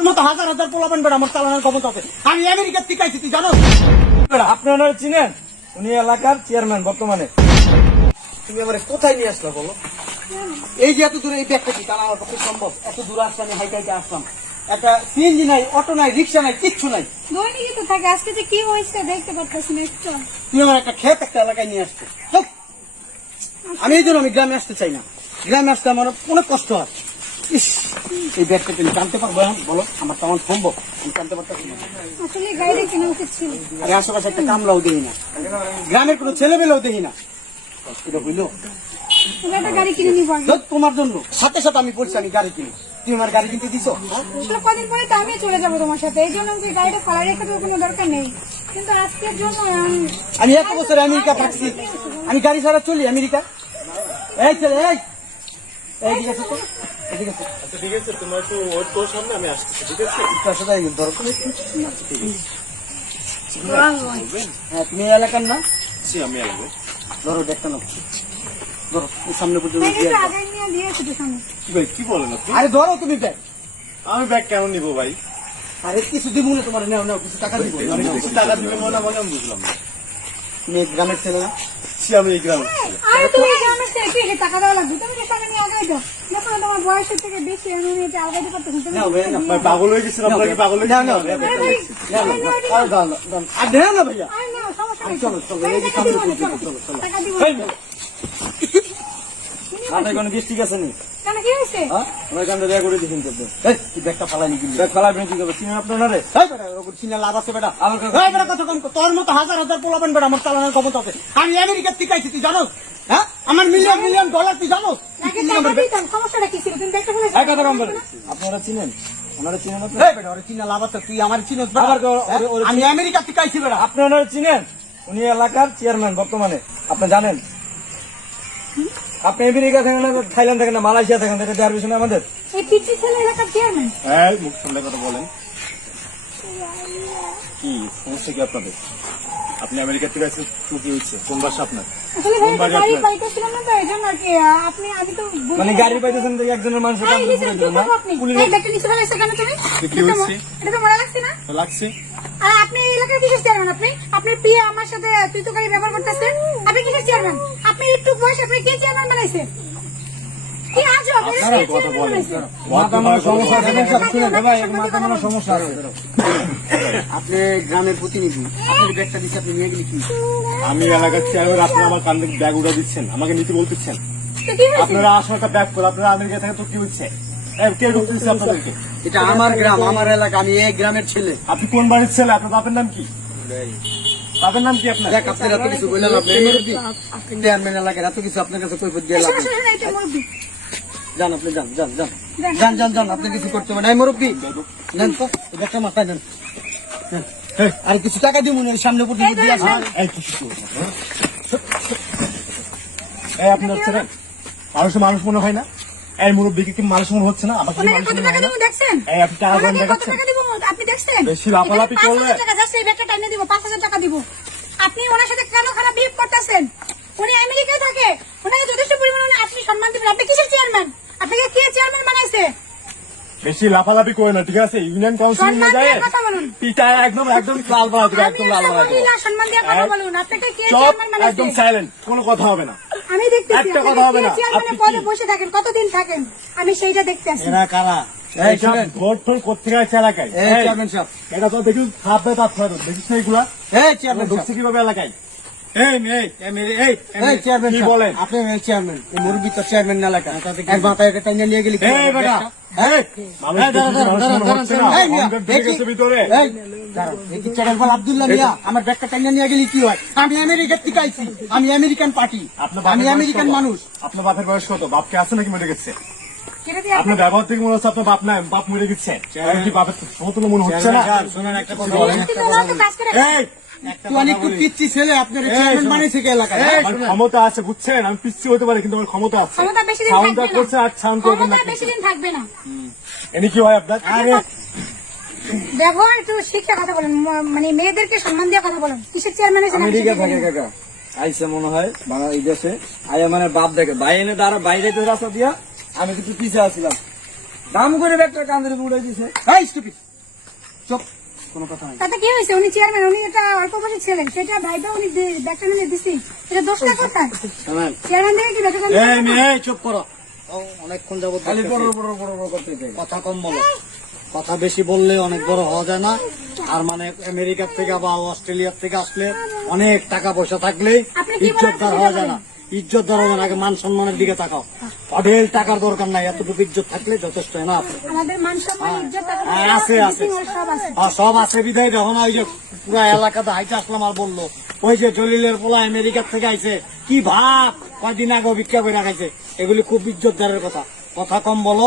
মতো হাজার হাজার পোলাপান বেড়া আমার চালানোর ক্ষমতা আছে। আমি আমেরিকার থেকে আইছি, তুই জানো? আপনি ওনারা চিনেন? উনি এলাকার চেয়ারম্যান বর্তমানে। তুমি আমার কোথায় নিয়ে আসলা বলো? এই যে এত দূরে এই ব্যাগটা কি তারা আমার পক্ষে সম্ভব? এত দূরে আসলাম, আমি হাইটে হাইটে আসলাম। একটা সিএনজি নাই, অটো নাই, রিক্সা নাই, কিচ্ছু নাই। দৈনিকই তো থাকে, আজকে যে কি হয়েছে দেখতে পারতেছি না একটু। তুমি আমার একটা ক্ষেত একটা এলাকায় নিয়ে আসছো। চুপ! আমি এই জন্য আমি গ্রামে আসতে চাই না। গ্রামে আসতে আমার অনেক কষ্ট হয়। ইস, এই ব্যাগটা তুমি জানতে পারবো এখন? বলো, আমার তো আমার সম্ভব, আমি জানতে পারতেছি না। আসলে গাড়ি কেনা উচিত ছিল। আরে আশেপাশে একটা কামলাও দেখি না, গ্রামের কোনো ছেলেমেয়েও দেখি না। এটা হইলো তুমি একটা গাড়ি কিনে নিবো আগে। ধর, তোমার জন্য সাথে সাথে আমি বলছি আমি গাড়ি কিনি, তুমি আমার গাড়ি কিনতে দিছো? হ্যাঁ? আসলে কদিন পরে তো আমি চলে যাবো তোমার সাথে, এই জন্য আমাকে গাড়িটা ফালা রেখে দেওয়ার কোনো দরকার নেই। কিন্তু আজকের জন্য আমি এত বছর আমেরিকা থাকছি, আমি গাড়ি ছাড়া চলি আমেরিকা। এই ছেলে, এই ঠিক আছে তো, ঠিক আছে। আচ্ছা ঠিক আছে, তোমরা একটু ওয়েট করো, সামনে আমি আসতেছি। ঠিক আছে, তার সাথে এই ধরো। হ্যাঁ, তুমি এই এলাকার না? আমি এলাকায়। ধরো দেখতে না, ধরো এই সামনে পর্যন্ত দিয়ে একটু আসো। আগে নিয়ে দিয়েছি তো সামনে। ভাই কি বলেন আপনি? আরে ধরো তুমি ব্যাগ। আমি ব্যাগ কেমন নিবো ভাই? আরে কিছু দিব না তোমার, নেও নেও, কিছু টাকা দিব। আমি কিছু টাকা দিবেন মনে মনে আমি বুঝলাম না। তুমি এই গ্রামের ছেলে না? সে আমি এই গ্রামে। আরে তুমি গ্রামের থেকে কি টাকা দেওয়া লাগবে? তুমি কি সামনে নিয়ে আগাই দাও। দেখো না, তোমার বয়সের থেকে বেশি আমি এটা আগাইতে পারতেছি না। তুমি নাও ভাই, নাও। ভাই পাগল হয়ে গেছেন আপনারা, কি পাগল হয়ে নাও, নাও, গেছেন? নাও, নাও, নাও, নাও। আরে দাও, দাও। আর দেও না ভাইয়া। আরে না, সমস্যা নেই। চলো, চলো, এই যে টাকা সামনে দিব না, পর্যন্ত, চলো। চলো, চলো। টাকা দিব এই না। নাও। আপনার কোনো কিছু ঠিক আছে নি? কেন কি হয়েছে? হ্যাঁ, আমার কাছে দেয়া করে দিবেন তো। এই, তুই ব্যাগটা ফালাইনি কিন্তু। ব্যাগ ফেলাবেন কি করবে? চিনেন আপনি ওনারে? এই বেটা, ওর চিনে লাভ আছে বেটা। এই বেটা, কথা কম কর। তোর মতো হাজার হাজার পোলাপান বেটা আমার চালানোর ক্ষমতা আছে। আমি আমেরিকার থেকে আইছি, তুই জানো? হ্যাঁ, আমার মিলিয়ন মিলিয়ন ডলার, তুই জানো? আগে টাকা দিতাম, সমস্যাটা কি ছিল? তুমি দেখতে ফেলেছো? এই কথা কম বলেন। আপনারা চিনেন? ওনারা চিনেন আপনি? এই বেটা, ওর চিনে লাভ আছে, তুই আমার চিনোস বেটা? আবার তো- হ্যাঁ? ওরে- আমি আমেরিকার থেকে আইছি বেটা। আপনি ওনারা চিনেন? উনি এলাকার চেয়ারম্যান বর্তমানে। আপনি জানেন? আপনি আমেরিকা থাকেন না, থাইল্যান্ড থাকেন না, মালয়েশিয়া থাকেন, এটা দেওয়ার বিষয় না আমাদের। এই পিচ্ছি ছেলে এলাকার চেয়ারম্যান। এই মুখ সামনে কথা বলেন। কি সমস্যা কি আপনাদের? আপনি আমেরিকা থেকে আসছেন, কি হচ্ছে? কোন ভাষা আপনার? আসলে ভাই, মুম্বাই গাড়ি আপনার। পাইতেছিলাম না তো, এই জন্য আর কি। আপনি আগে তো মানে গাড়ি পাইতেছেন তো একজনের মানুষের কাম করে দিলেন না? পুলিশ এই ব্যাগটা নিচে ফেলাইছো কেন তুমি? কি হয়েছে? এটা তো মনে লাগছে না? লাগছে। আর আপনি এই এলাকার কিসের চেয়ারম্যান? আপনি আপনার পিয়া আমার সাথে তুই তো গাড়ি ব্যবহার করতেছেন, আপনি কিসের চেয়ারম্যান? আপনি একটু বয়স, আপনি কে চেয়ারম্যান বানাইছে? কি আজব, আপনারা কথা বলেন। মাথা আমার সমস্যা আছে, সব শুনে ভাই, মাথা আমার সমস্যা আছে। আপনি গ্রামের প্রতিনিধি, আপনি ব্যাগটা দিচ্ছে, আপনি নিয়ে গেলে কি? আমি এলাকার চেয়ারম্যান, আপনি আমার কান্দে ব্যাগ উঠে দিচ্ছেন, আমাকে নিতে বলতেছেন। তো কি হয়েছে? আপনারা আসলে একটা ব্যাগ করে, আপনারা আমেরিকা থেকে তো কি হচ্ছে? কে ঢুকতেছে আপনাদেরকে? এটা আমার গ্রাম, আমার এলাকা, আমি এই গ্রামের ছেলে। আপনি কোন বাড়ির ছেলে? আপনার বাপের নাম কি? বাপের নাম কি আপনার? দেখ, আপনার এত কিছু বললেন, আপনি মুরব্বী চেয়ারম্যান এলাকার, এত কিছু আপনার কাছে কৈফিয়ত দিয়ে লাভ শোনো, নেই। শোনো, শোনো, এটা মুরব্বি। যান, আপনি যান, যান, যান, যান, যান, যান, আপনি কিছু করতে পারেন। এই মুরব্বী, নেন তো, এই ব্যাগটা মাথায় নেন। নেন। আর কিছু টাকা দিব মনে হয়, সামনে পর্যন্ত দিয়ে আসেন। এই কি কিছু করবো না। এই আপনি হচ্ছে না মানুষ, মানুষ মনে হয় না? এই মুরব্বীকে কি মানুষ মনে হচ্ছে না? আমাকে কি ওনাকে মানুষ কত মনে টাকা হয় না? দিব দেখছেন? এই আপনি টাকা ওনাকে কত দেখাচ্ছেন? টাকা দিব আপনি দেখছেন? বেশি লাফালাফি এখানে করলে- 5,000 টাকা যাচ্ছে, এই ব্যাগটা টাইনে দিব, 5,000 টাকা দিব। আপনি ওনার সাথে কেন খারাপ বিহেভ করতেছেন? উনি আমেরিকায় থাকে, ওনাকে যথেষ্ট পরিমাণে আপনি সম্মান দিবেন। আপনি কিসের চেয়ারম্যান? আপনাকে কে চেয়ারম্যান বানাইছে? বেশি লাফালাফি করে না, ঠিক আছে? ইউনিয়ন কাউন্সিল সম্মান নিয়ে যায় দিয়ে কথা বলুন। পিটা একদম একদম লাল বানা দেবে, আমি একদম লাল একটা বানা দেবে। মহিলা, সম্মান দিয়ে কথা বলুন। আপনাকে কে চপ, চেয়ারম্যান বানাইছে? একদম সাইলেন্ট, কোনো কথা হবে না। আমি দেখতেছি একটা কথা আপনাকে হবে কে না। চেয়ারম্যানের আপনি পদে কি? বসে থাকেন, কতদিন থাকেন, আমি সেইটা দেখতে আসি। এরা কারা? এই এইসব শুনেন, ভোট ফোট করতে গেছে এলাকায়। এই এই, চেয়ারম্যান সাহেব, এটা তো দেখি খাপে তার ছয় দেখিস না এগুলা? এই চেয়ারম্যান সাহেব, ঢুকছে কিভাবে এলাকায়? এই চেয়ারম্যান কি সাহেব, বলেন? আপনি এই চেয়ারম্যান, এই মুরব্বী তো চেয়ারম্যান না এলাকা, এক মাথায় একটা টাইনে নিয়ে গেলি কি এই হবে? বেটা, এই, মানুষ এই, দাঁড়া, দেখি দাঁড়া, মানুষ দাঁড়া, মনে দাঁড়া, হচ্ছে দাঁড়া, না? এই মিয়া, অহংকার ঢুকে দেখি। গেছে ভিতরে। এই, দাঁড়াও, এই কি চেয়ারম্যান আব্দুল্লাহ মিয়া, আমার ব্যাগটা টাইনে নিয়ে গেলি কি হয়? আমি আমেরিকার থেকে আইছি, আমি আমেরিকান পার্টি, আপনার বাপের আমি বয়স আমেরিকান কত? মানুষ। আপনার বাপের বয়স কত? বাপকে আছে নাকি মরে গেছে? সেটা দিয়ে আপনার ব্যবহার থেকে মনে হচ্ছে আপনার বাপ নাই, বাপ মরে গেছে। এখন কি বাপের সমতুল্য মনে হচ্ছে না? শোনেন একটা কথা আপনি তো ওনাকে কাজ করে এই, তুই অনেক তো পিচ্ছি ছেলে, আপনার চেয়ারম্যান বানিয়েছে কে এলাকায়? আমার ক্ষমতা আছে বুঝছেন, আমি পিচ্ছি হতে পারি কিন্তু আমার ক্ষমতা আছে। ক্ষমতা বেশি দিন সাউন্ডটা থাকবে করছে না। আর সাউন্ড করবেন না ক্ষমতা বেশি কিন্তু। দিন থাকবে না। এনে কি হয় আপনার? আরে ব্যবহার একটু শিক্ষা কথা বলেন, মানে মেয়েদেরকে সম্মান দিয়ে কথা বলেন। কিসের চেয়ারম্যান এসে আমেরিকা থাকে কাকা আইসে মনে হয় বাংলা এই দেশে আয়া মানে বাপ দেখে ভাই এনে তারা বাইরে রাস্তা দিয়া আমি কিন্তু পিছিয়ে আসছিলাম দাম করে ব্যাগটা কান্দরে উড়াই দিছে। এই স্টুপিড, চুপ, কোনো কথা নাই। তাতে কি হয়েছে? উনি চেয়ারম্যান, উনি এটা অল্প বয়সের ছিলেন, সেটা ভাইবা উনি ব্যাগটা নিয়ে দিচ্ছি, এটা দোষটা কোথায়? শোনেন, চেয়ারম্যান দেখে কি ব্যাগটা এই মেয়ে, এই চুপ করো। ও, অনেকক্ষণ যাবত খালি দেখতেছি। বড় করতে চাই। কথা কম বলো, কথা বেশি বললে অনেক বড় হওয়া যায় না। আর মানে আমেরিকার থেকে বা অস্ট্রেলিয়ার থেকে আসলে অনেক টাকা পয়সা থাকলে আপনি কি বলেন ইজ্জতদার হওয়া যায় না। ইজ্জতদার হবে না, আগে মান সম্মানের দিকে তাকাও। অঢেল টাকার দরকার নাই, এতটুকু ইজ্জত থাকলে যথেষ্ট না। আমাদের মান সম্মান ইজ্জত আছে আছে, সব আছে। সব আছে বিদায়। যখন ওই যে পুরা এলাকাতে হাইটে আসলাম আর বললো ওই যে জলিলের পোলা আমেরিকার থেকে আইছে, কি ভাব কয়দিন আগে ভিক্ষা করে রাখাইছে, এগুলি খুব ইজ্জতদারের কথা। কথা কম বলো।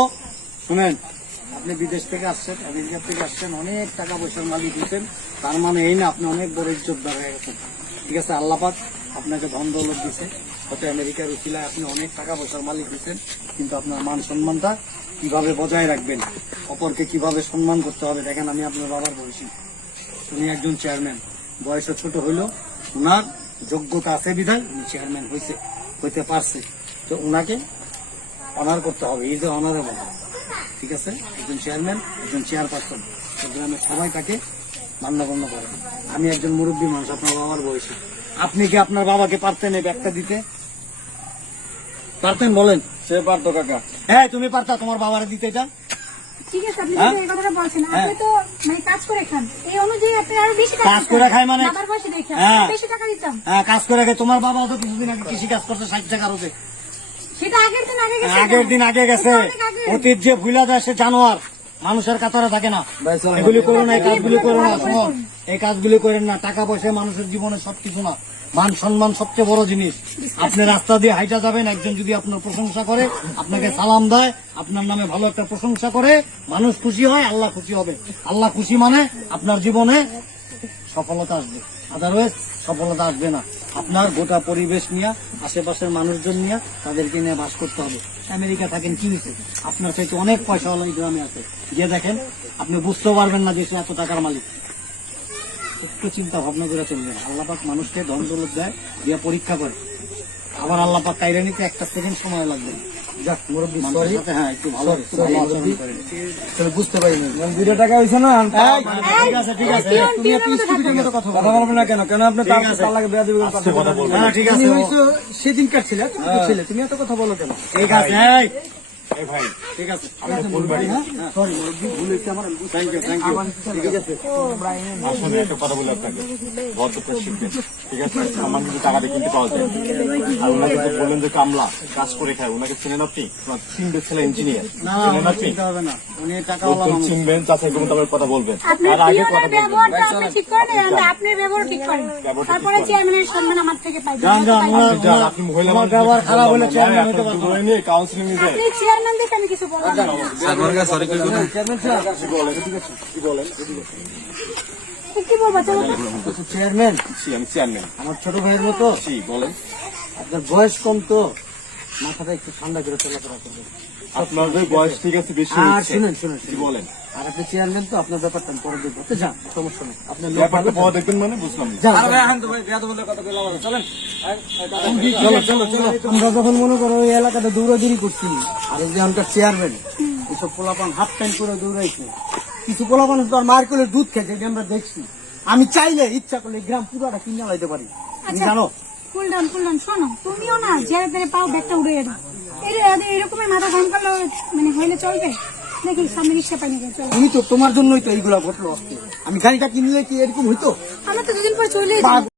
শুনেন, আপনি বিদেশ থেকে আসছেন, আমেরিকা থেকে আসছেন, অনেক টাকা পয়সার মালিক হয়েছেন, তার মানে এই না আপনি অনেক বড় ইজ্জতদার হয়ে গেছেন। ঠিক আছে, আল্লাহ পাক আপনাকে ধন দৌলত দিচ্ছে, হয়তো আমেরিকার উকিলায় আপনি অনেক টাকা পয়সার মালিক হয়েছেন, কিন্তু আপনার মান সম্মানটা কিভাবে বজায় রাখবেন, অপরকে কিভাবে সম্মান করতে হবে। দেখেন, আমি আপনার বাবার বয়সী, উনি একজন চেয়ারম্যান, বয়সে ছোট হইলেও উনার যোগ্যতা আছে বিধায় উনি চেয়ারম্যান হইতে পারছে। তো উনাকে অনার করতে হবে, এই যে অনারেবল। ঠিক আছে, একজন চেয়ারম্যান, একজন চেয়ারপারসন, গ্রামের সবাই তাকে মান্যগণ্য করে। আমি একজন মুরব্বী মানুষ, আপনার বাবার বয়সী, আপনি কি আপনার বাবাকে পারতেন এই ব্যাগটা দিতে? পারতেন? বলেন। সে পারতো কাকা। হ্যাঁ, তুমি পারতা তোমার বাবারে দিতে এটা? ঠিক আছে, আপনি হ্যাঁ? যদি এই কথাটা বলছেন, হ্যাঁ। আপনি তো মানে কাজ করে খান, এই অনুযায়ী আপনি আরো বেশি কাজ করে খায় মানে? বাবার বয়সে দেখে হ্যাঁ। বেশি টাকা দিতাম। হ্যাঁ, কাজ করে খায়। তোমার বাবা তো কিছুদিন আগে কৃষি কাজ করছে 60 টাকার ওতে। সেটা আগের দিন আগে গেছে। আগের দিন আগে গেছে। এটা অনেক আগে। অতীত যে ভুলা যায় সে জানোয়ার, মানুষের কাতারে থাকে না। ভাই, চলো। এগুলি করো না, এই কাজগুলি করো না। শোনো, এই কাজগুলি করেন না। টাকা পয়সা মানুষের জীবনে সবকিছু না, মান সম্মান সবচেয়ে বড় জিনিস। আপনি রাস্তা দিয়ে হাইটা যাবেন, একজন যদি আপনার প্রশংসা করে, আপনাকে সালাম দেয়, আপনার নামে ভালো একটা প্রশংসা করে, মানুষ খুশি হয়, আল্লাহ খুশি হবে। আল্লাহ খুশি মানে আপনার জীবনে সফলতা আসবে, আদারওয়াইজ সফলতা আসবে না। আপনার গোটা পরিবেশ নিয়ে, আশেপাশের মানুষজন নিয়ে, তাদেরকে নিয়ে বাস করতে হবে। আমেরিকা থাকেন, কি হয়েছে? আপনার চাইতে অনেক পয়সাওয়ালা এই গ্রামে আছে, গিয়ে দেখেন, আপনি বুঝতেও পারবেন না যে সে এত টাকার মালিক। একটু চিন্তা ভাবনা করে চলবেন। আল্লাহ পাক মানুষকে ধন দৌলত দেয়, দিয়ে পরীক্ষা করে, আবার আল্লাহ পাক কাইরা নিতে একটা সেকেন্ড সময় লাগবে। যাক মুরব্বী, সরি। হ্যাঁ, একটু ভালো আচরণ করেন। তাহলে বুঝতে পারিনি। 2 টাকা হয়েছে না? ঠিক আছে, ঠিক আছে, তুমি একটু স্টুপিডের মতো কথা কথা বলো। বলবেন না কেন? কেন আপনি ঠিক আছে। তার লাগে বেয়াদবি করে কথা বলবেন? হ্যাঁ, ঠিক আছে, সেদিন কাটছিল, ছেলে তুমি এত কথা বলো কেন? ঠিক আছে। এই, এই ভাই, ঠিক আছে। কোন বাড়ি? সরি মুরব্বী, ভুল হয়েছে আমার। Thank you, thank you. ঠিক আছে। আসলে একটা কথা বলে আপনাকে, ভদ্রতা শিখবেন। ঠিক আছে, আমার কিন্তু টাকা দিয়ে কিনতে পাওয়া যায়। আর ওনাকে তো বললেন যে কামলা কাজ করে খায়, ওনাকে চিনেন আপনি? ওনার চিনবে ছেলে ইঞ্জিনিয়ার, না, চিনেন আমার আপনি? চিন্তা হবে না, উনি টাকাওয়ালা লোকজন মানুষ। চিনবেন, চাচাই এবং তারপরে কথা বলবেন। আপনার আর আগে পিয়নের কথা বলবেন। ব্যবহারটা আপনি ঠিক করেন, and আপনার ব্যবহার ঠিক করেন, তারপরে চেয়ারম্যানের সম্মান আমার থেকে পাইবেন। যান, যান, আপনি যান, আপনি মহিলা তোমার মানুষ, ব্যবহার খারাপ হলে চেয়ারম্যান হতে আপনার পারবো দূরে না। নিয়ে কাউন্সিলিং নিতে। আপনি চেয়ারম্যান দেখে আমি কিছু বললাম না। কি বলবো? চলো তো। চেয়ারম্যান, আমি চেয়ারম্যান। আমার ছোট ভাইয়ের মতো। জি, বলেন। আপনার বয়স কম তো, মাথাটা একটু ঠান্ডা করে চলাফেরা করবেন। আপনাদের বয়স ঠিক আছে, বেশি আর হচ্ছে। শুনেন, শুনেন, জি, বলেন। আর আপনি চেয়ারম্যান তো, আপনার ব্যাপারটা আমি পরে দেখবো। তো যান, সমস্যা নেই। আপনার লোক ব্যাপারটা পাওয়া দেখবেন মানে বুঝলাম না। যান, আর ভাই, এখন তো ভাই বেয়াদবি বলে কথা বললাম না। চলেন। চলো, চলো, চলো। আমরা যখন মনে করো ওই এলাকাতে দৌড়াদৌড়ি করছি, আর এই যে আমাদের চেয়ারম্যান, এইসব পোলাপান হাফ টাইম করে দৌড়াইছে, কিছু পোলাপান তো আর মার করে দুধ খেয়েছে, এটা আমরা দেখছি। আমি চাইলে ইচ্ছা করলে এই গ্রাম পুরোটা কিনে লাইতে পারি, তুমি আচ্ছা, জানো। কুল ডাউন, শোনো, তুমিও না যারা তারা পাও ব্যাগটা উড়ে যাবে। এরকমের মাথা গরম করলে মানে হইলে চলবে? দেখি সামনে রিক্সা পাই নাকি, চলো। তুমি তো, তোমার জন্যই তো এইগুলা ঘটলো আজকে। আমি গাড়িটা কিনলে কি এরকম হইতো? আমরা তো দুদিন পর চলে যাবো।